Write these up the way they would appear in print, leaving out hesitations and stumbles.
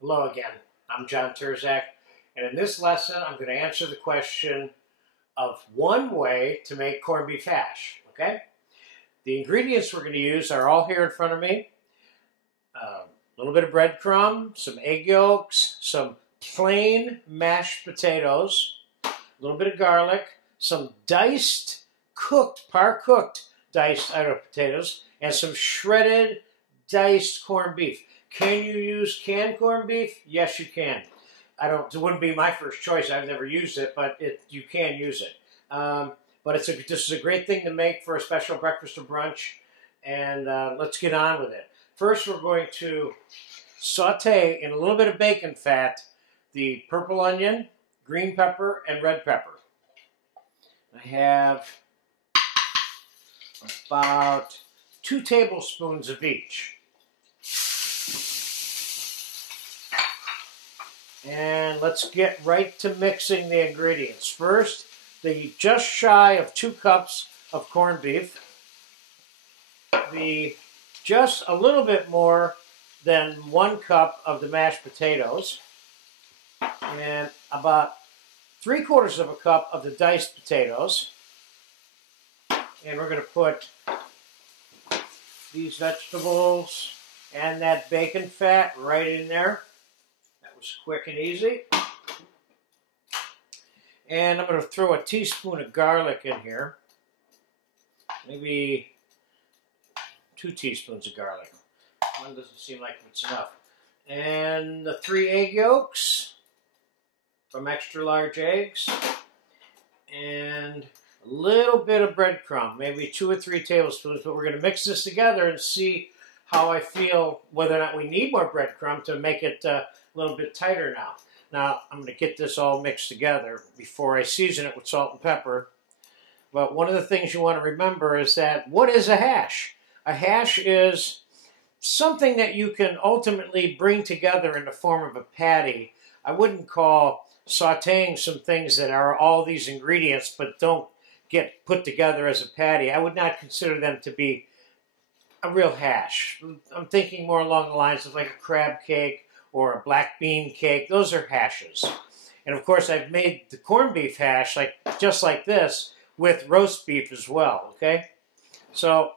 Hello again, I'm John Terzak, and in this lesson I'm going to answer the question of one way to make corned beef hash, okay? The ingredients we're going to use are all here in front of me. A little bit of breadcrumb, some egg yolks, some plain mashed potatoes, a little bit of garlic, some diced, par-cooked diced potatoes, and some shredded diced corned beef. Can you use canned corned beef? Yes, you can. It wouldn't be my first choice. I've never used it, but you can use it. But this is a great thing to make for a special breakfast or brunch. And let's get on with it. First, we're going to saute in a little bit of bacon fat the purple onion, green pepper, and red pepper. I have about 2 tablespoons of each. And let's get right to mixing the ingredients. First, the just shy of 2 cups of corned beef, the just a little bit more than 1 cup of the mashed potatoes, and about 3/4 of a cup of the diced potatoes. And we're going to put these vegetables and that bacon fat right in there. Was quick and easy. And I'm going to throw a teaspoon of garlic in here. Maybe 2 teaspoons of garlic. One doesn't seem like it's enough. And the 3 egg yolks from extra large eggs. And a little bit of breadcrumb, maybe 2 or 3 tablespoons. But we're going to mix this together and see how I feel, whether or not we need more breadcrumb to make it a little bit tighter now. Now, I'm going to get this all mixed together before I season it with salt and pepper. But one of the things you want to remember is that, what is a hash? A hash is something that you can ultimately bring together in the form of a patty. I wouldn't call sauteing some things that are all these ingredients but don't get put together as a patty. I would not consider them to be a real hash. I'm thinking more along the lines of like a crab cake or a black bean cake. Those are hashes. And of course, I've made the corned beef hash just like this with roast beef as well, okay? So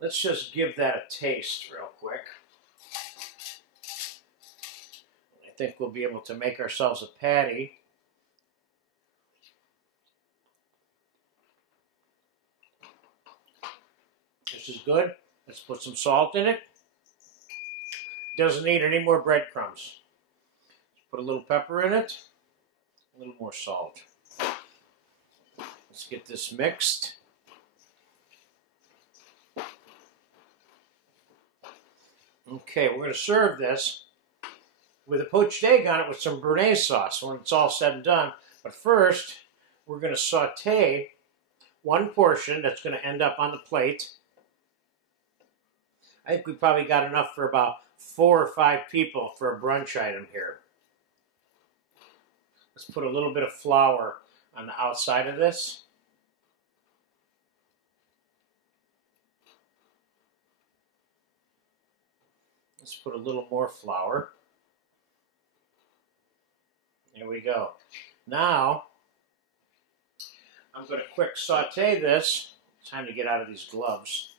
let's just give that a taste real quick. I think we'll be able to make ourselves a patty. This is good. Let's put some salt in it. Doesn't need any more breadcrumbs. Put a little pepper in it. A little more salt. Let's get this mixed. Okay, we're going to serve this with a poached egg on it with some Béarnaise sauce when it's all said and done. But first, we're going to saute 1 portion that's going to end up on the plate. I think we probably got enough for about 4 or 5 people for a brunch item here. Let's put a little bit of flour on the outside of this. Let's put a little more flour. There we go. Now, I'm going to quick saute this. Time to get out of these gloves.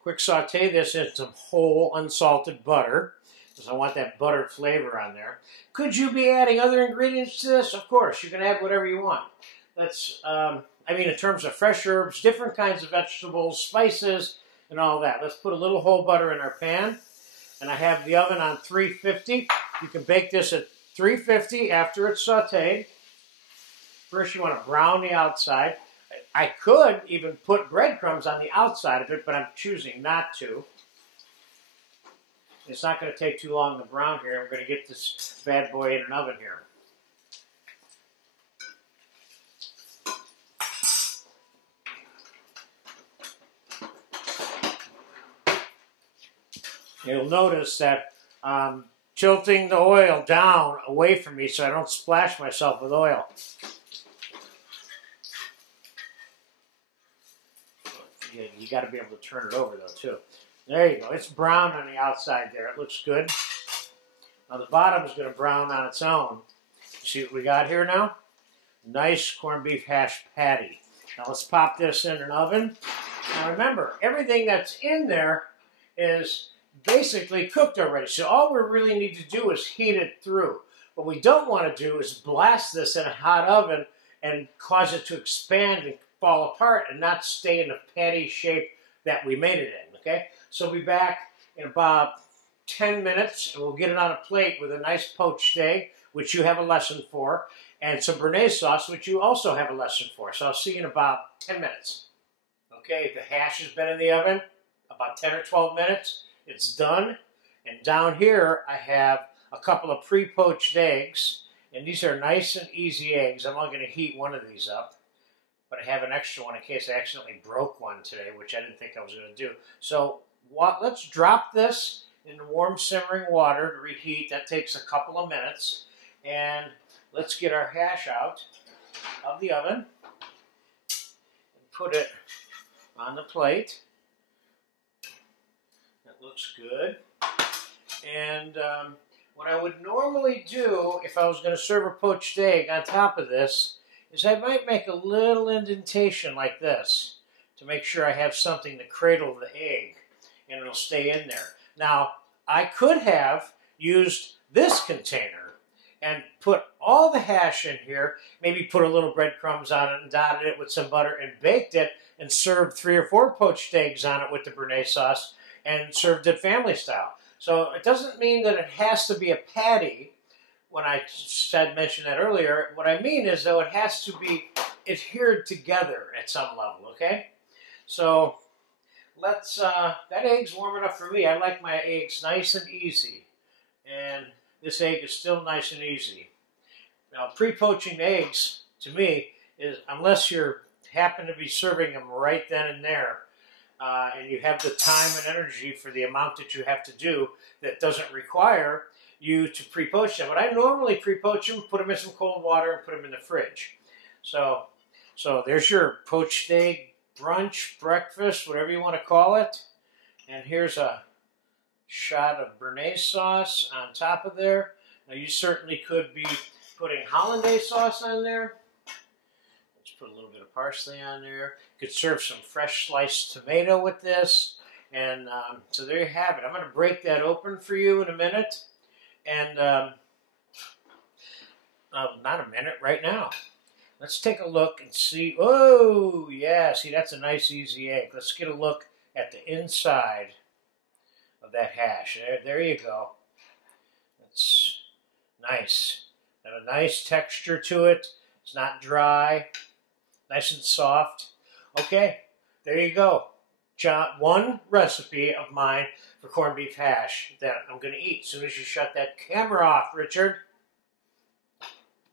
Quick saute this in some whole unsalted butter, because I want that buttered flavor on there. Could you be adding other ingredients to this? Of course, you can add whatever you want. That's, I mean, in terms of fresh herbs, different kinds of vegetables, spices, and all that. Let's put a little whole butter in our pan, and I have the oven on 350. You can bake this at 350 after it's sauteed. First, you want to brown the outside. I could even put breadcrumbs on the outside of it, but I'm choosing not to. It's not going to take too long to brown here. I'm going to get this bad boy in an oven here. You'll notice that I'm tilting the oil down away from me so I don't splash myself with oil. You got to be able to turn it over though too. There you go. It's brown on the outside there. It looks good. Now the bottom is going to brown on its own. See what we got here now? Nice corned beef hash patty. Now let's pop this in an oven. Now remember, everything that's in there is basically cooked already. So all we really need to do is heat it through. What we don't want to do is blast this in a hot oven and cause it to expand and fall apart and not stay in the patty shape that we made it in, okay? So we'll be back in about 10 minutes and we'll get it on a plate with a nice poached egg, which you have a lesson for, and some Béarnaise sauce, which you also have a lesson for. So I'll see you in about 10 minutes. Okay, the hash has been in the oven about 10 or 12 minutes. It's done. And down here I have a couple of pre-poached eggs. And these are nice and easy eggs. I'm only going to heat one of these up. But I have an extra one in case I accidentally broke one today, which I didn't think I was going to do. So let's drop this in warm simmering water to reheat. That takes a couple of minutes. And let's get our hash out of the oven and put it on the plate. That looks good. And what I would normally do if I was going to serve a poached egg on top of this is I might make a little indentation like this to make sure I have something to cradle the egg and it'll stay in there. Now, I could have used this container and put all the hash in here, maybe put a little breadcrumbs on it and dotted it with some butter and baked it and served 3 or 4 poached eggs on it with the Béarnaise sauce and served it family style. So it doesn't mean that it has to be a patty. When I mentioned that earlier, what I mean is, though, it has to be adhered together at some level, okay? So let's, that egg's warm enough for me. I like my eggs nice and easy. And this egg is still nice and easy. Now, pre-poaching eggs, to me, is unless you happen to be serving them right then and there, and you have the time and energy for the amount that you have to do that doesn't require you to pre-poach them. But I normally pre-poach them, put them in some cold water, and put them in the fridge. So there's your poached egg brunch, breakfast, whatever you want to call it. And here's a shot of Béarnaise sauce on top of there. Now you certainly could be putting hollandaise sauce on there. Let's put a little bit of parsley on there. You could serve some fresh sliced tomato with this. And so there you have it. I'm going to break that open for you in a minute. And not a minute, right now. Let's take a look and see. Oh, yeah, see, that's a nice, easy egg. Let's get a look at the inside of that hash. There you go. That's nice. Got a nice texture to it. It's not dry. Nice and soft. Okay, there you go. One recipe of mine for corned beef hash that I'm going to eat as soon as you shut that camera off, Richard.